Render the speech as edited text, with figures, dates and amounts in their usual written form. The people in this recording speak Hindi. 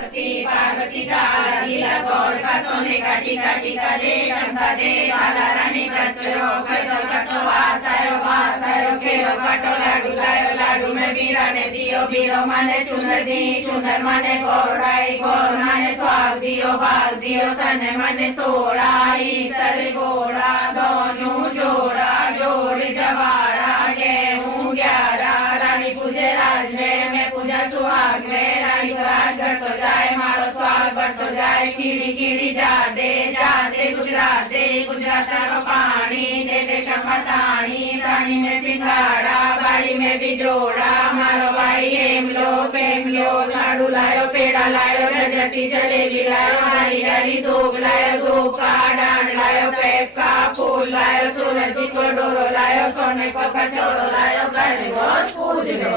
पार्वती का लीला गौर का सोने का टीका टीका दे टंका दे बाला रानी कटो कटो कटो वासायो खेरो कटो लाडू में बीरा ने दियो बीरो माने चुनर दी चुनर माने गौर माने स्वाग दियो भाग दियो सने माने सोड़ाई सर गोड़ा दोनों जोड़ा जोड़ी जवाड़ा गेहूं 11 रानी पूजे राज में पूजा सुहाग में रानी राज बढ़तो जाए मारो स्वाग बढ़तो जाए कीड़ी कीड़ी जाते गुजरात रो पानी दे दे टमाटाणी रानी में सिंगाड़ा बाड़ी में भी जोड़ा मारो भाई प्रेम लो लाडू लायो पेड़ा लायो गजटी जलेबी लायो हरी हरी धूप लायो धूप का डांड लायो पेप का फूल लायो सूरज जी को डोरो लायो सोने को कचौड़ो लायो घर में रोज पूज लो